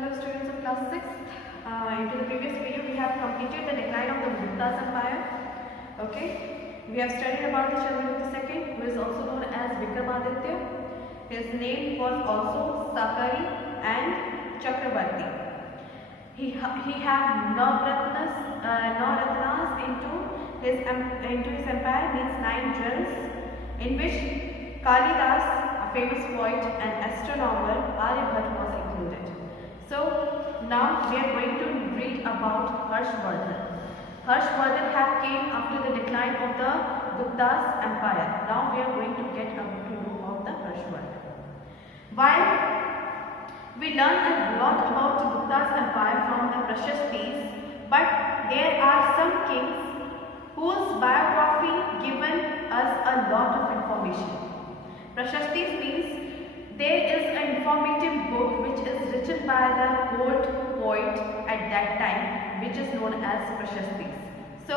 Hello students of class 6. Into the previous video we have completed the decline of the Gupta's empire. Okay. We have studied about the Chandragupta II, who is also known as Vikramaditya. His name was also Sakari and Chakravarti. He had Navratnas into his empire, means 9 jewels, in which Kalidas, a famous poet and astronomer, Aryabhat was included. So now we are going to read about Harshvardhan. Harshvardhan had came after the decline of the Gupta's empire. Now we are going to get to know about the Harshvardhan. While we learn a lot about the Gupta's empire from the Prashastis, but there are some kings whose biography given us a lot of information. Prashastis means there is an informative book which is written by the court poet at that time, which is known as Prashastis. So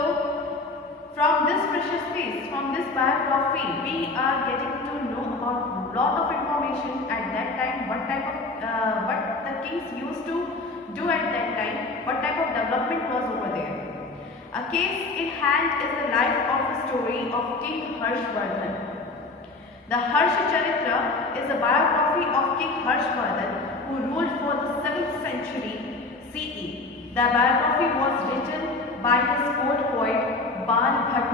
from this Prashastis, from this biography, we are getting to know about a lot of information at that time, what the kings used to do at that time, what type of development was over there. A case in hand is the life of the story of King Harshvardhan. The Harsha Charitra is a biography of King Harshvardhan, who ruled for the 7th century CE. The biography was written by his court poet Ban Bhatt.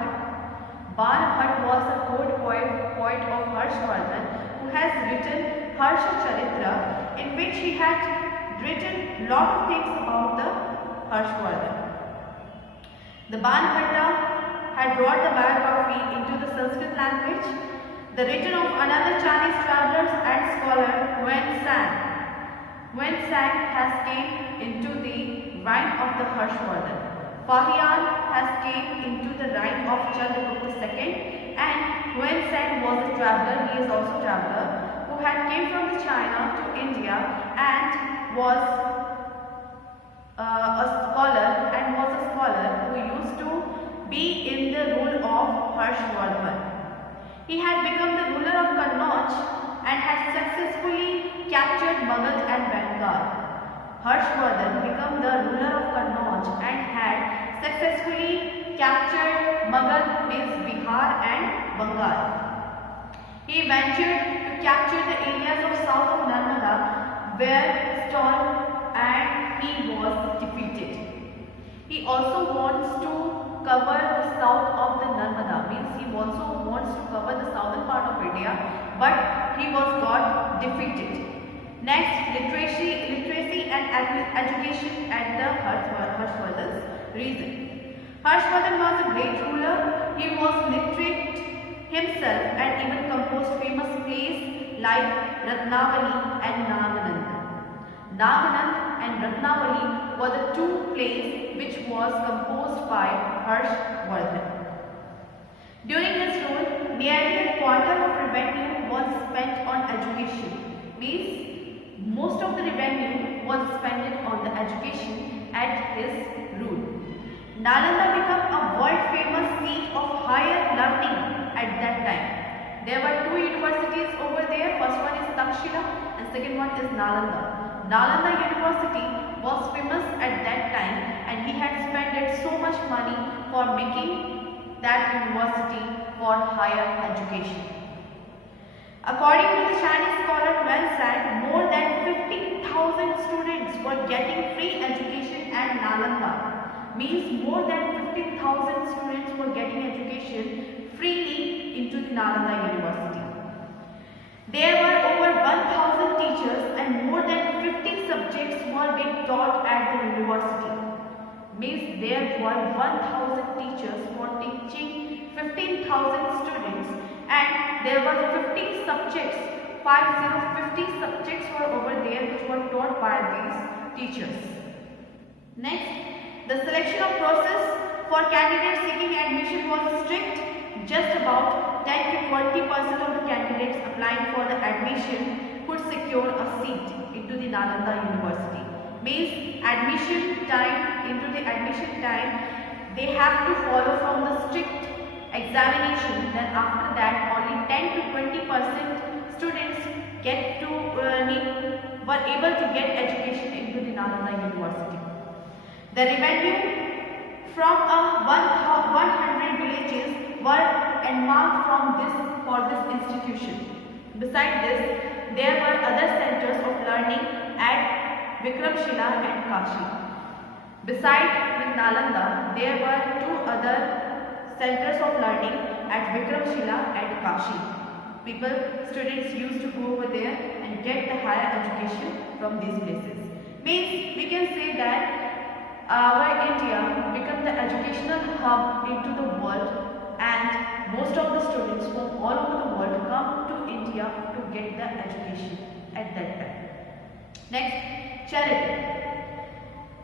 Ban Bhatt was a court poet of Harshvardhan, who has written Harsha Charitra, in which he had written lot of things about the Harshvardhan. The Ban Bhatta had brought the biography into the Sanskrit language. The return of another Chinese travelers and scholar Wen Sang. Wen Sang has came into the reign of the Harshvardhan. Fahian has came into the reign of Chandragupta II, and Wen Sang was a traveler, he is also a traveler, who had came from China to India and was a scholar who used to be in the rule of Harshvardhan. He had become the ruler of Kannauj and had successfully captured Magad and Bengal. Harshvardhan became the ruler of Kannauj and had successfully captured Magad, means Bihar and Bengal. He ventured to capture the areas of south of Narmada, where stalled, and he was defeated. He also wants to cover the south of the Narmada, means he also wants to cover the southern part of India, but he got defeated. Next, literacy and education at the Harshvardhan's reign. Harshvardhan was a great ruler. He was literate himself and even composed famous plays like Ratnavali and Naganand. Naganand and Ratnavali were the two plays which was composed by Harshvardhan. During his rule, nearly a quarter of revenue was spent on education, means most of the revenue was spent on the education at his rule. Nalanda became a world famous seat of higher learning at that time. There were 2 universities over there. First one is Takshila and second one is Nalanda. Nalanda University was famous at that time, and he had spent so much money for making that university for higher education. According to the Chinese scholar Wen Sang, more than 15,000 students were getting free education at Nalanda. Means more than 15,000 students were getting education freely into the Nalanda University. There were over 1,000 teachers and more than 50 subjects were being taught at the university. Means there were 1,000 teachers for teaching 15,000 students, and there were 50 subjects, 50 subjects were over there which were taught by these teachers. Next, the selection of process for candidates seeking admission was strict. Just about 10 to 20% of the candidates applying for the admission could secure a seat into the Nalanda University. Means admission time, they have to follow from the strict examination. Then after that, only 10 to 20% students get to were able to get education into the Nalanda University. The revenue from 100 villages were earmarked for this institution. Besides this, there were other centers of learning at Vikramshila and Kashi. Besides with Nalanda, there were two other centers of learning at Vikramshila and Kashi. Students used to go over there and get the higher education from these places. Means we can say that our India became the educational hub into the world, and most of the students from all over the world come to India to get the education at that time. Next, charity.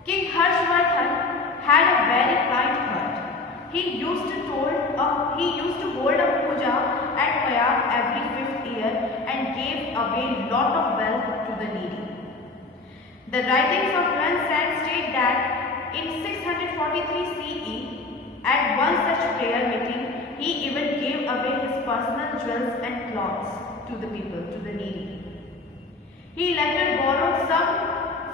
King Harshvardhan had a very kind heart. He used to hold a puja at Payag every 5th year and gave away lot of wealth to the needy. The writings of Yuan Sang state that in 643 CE, at one such prayer meeting, he even gave away his personal jewels and clothes to the people, to the needy. He later borrowed some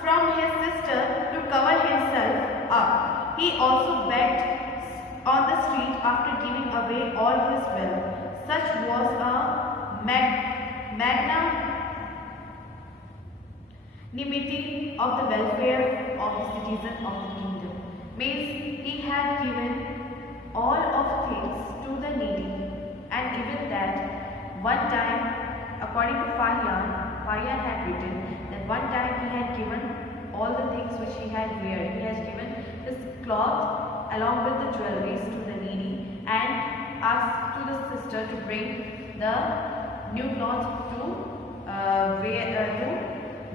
from his sister to cover himself up. He also begged on the street after giving away all his wealth. Such was a magnanimity of the welfare of the citizen of the kingdom. Means he had given all of things to the needy, and even that one time, according to Fahian had written that one time he had given all the things which he had wear. He has given his cloth along with the jewelries to the needy and asked to the sister to bring the new cloth to wear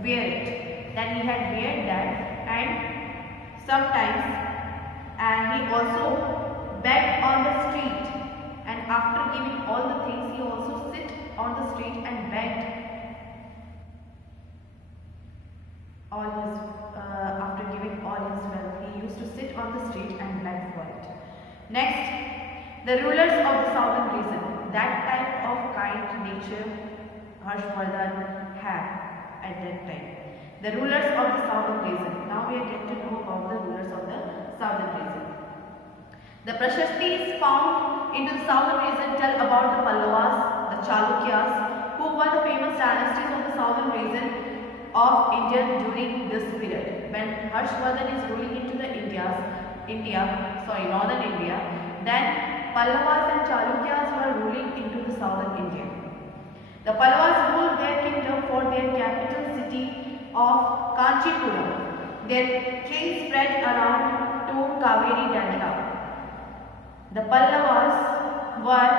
it. Then he had wear that, and sometimes he also begged on the street, and after giving all the things he also sit on the street and begged all his after giving all his wealth. He used to sit on the street and beg for it. Next, the rulers of the southern region. That type of kind nature Harshvardhan had at that time. The rulers of the southern region. Now we are getting to know about the rulers of the southern region. The Prashastis found into the southern region tell about the Pallavas, the Chalukyas, who were the famous dynasties of the southern region of India during this period. When Harshvardhan is ruling into the northern India, then Pallavas and Chalukyas were ruling into the southern India. The Pallavas ruled their kingdom for their capital city of Kanchipuram. Their king spread around to Kaveri Delta. The Pallavas were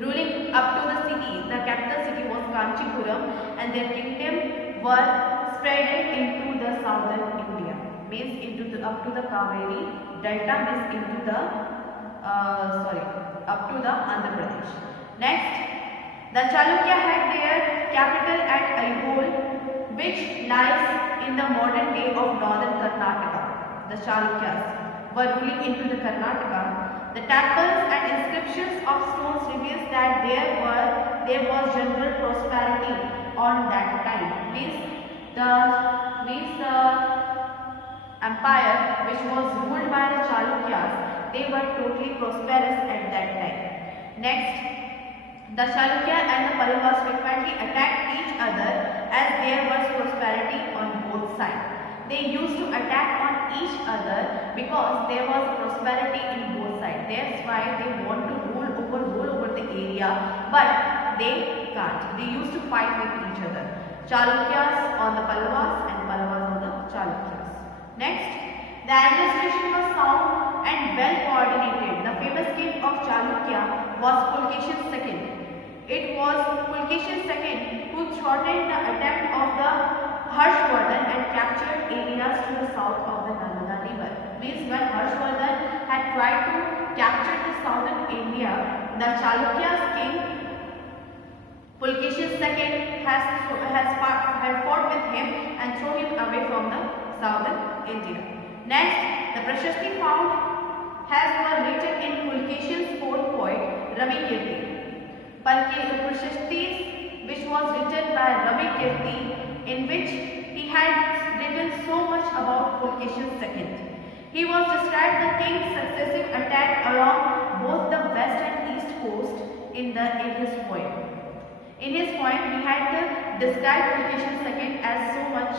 ruling up to the city. The capital city was Kanchipuram, and their kingdom were spread into the southern India. Means up to the Kaveri Delta, means into the up to the Andhra Pradesh. Next, the Chalukya had their capital at Aihole, which lies in the modern day of northern Karnataka. The Chalukyas were ruling into the Karnataka. The temples and inscriptions of stones reveals that there was general prosperity on that time. Means the empire which was ruled by the Chalukyas, they were totally prosperous at that time. Next, the Chalukya and the Pallavas frequently attacked each other as there was prosperity on both sides. They used to attack on each other because there was prosperity in both sides. That's why they want to rule over the area, but they can't. They used to fight with each other. Chalukyas on the Pallavas and Pallavas on the Chalukyas. Next, the administration was sound and well coordinated. The famous king of Chalukya was Pulkeshin II. It was Pulkeshin II who thwarted the attempt of the Harshvardhan and captured areas to the south of the Narmada river. Means when Harshvardhan had tried to capture the southern India, the Chalukya's king Pulkeshin II had fought with him and thrown him away from the southern India. Next, the Prashasti found has were written in Pulkeshin's court poet Ravi Kirti. Prashastis which was written by Ravi Kirti, in which he had written so much about Pulkeshi II. He was described the king's successive attack along both the west and east coast in his poem. In his poem, he had described Pulkeshi II as so much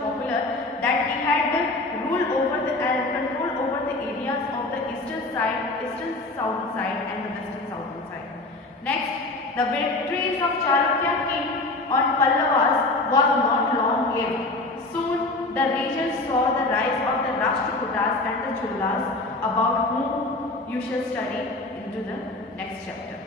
popular that he had rule over control over the areas of the eastern southern side and the western southern side. Next, the victories of Chalukya king on Pallavas was not long lived. Soon, the region saw the rise of the Rashtrakutas and the Cholas, about whom you shall study into the next chapter.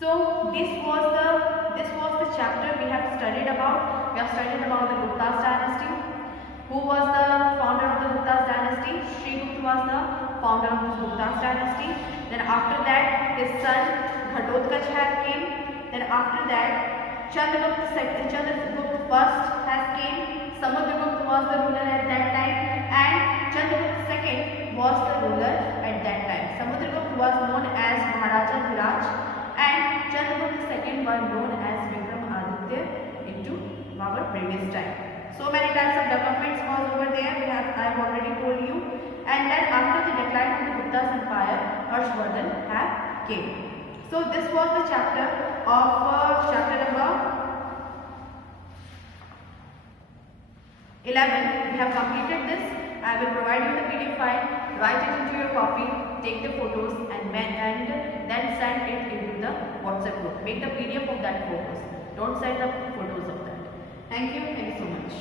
So this was the chapter we have studied about. We have studied about the Gupta's dynasty. Who was the founder of the Gupta's dynasty? Shrigupta was the founder of the Gupta's dynasty. Then after that, his son Ghatotkacha had came. Then after that, Chandragupta first has came. Samudragupta was the ruler at that time, and Chandragupta II was the ruler at that time. Samudragupta was known as Maharaja Dhiraj, and Chandragupta II was known as Vikramaditya into our previous time. So many types of developments was over there. I have already told you. And then after the decline of the Gupta's empire, Harshvardhan have came. So this was the chapter of chapter number 11. We have completed this. I will provide you the PDF file. Write it into your copy. Take the photos and then send it into the WhatsApp group. Make the PDF of that photos. Don't send the photos of that. Thank you so much.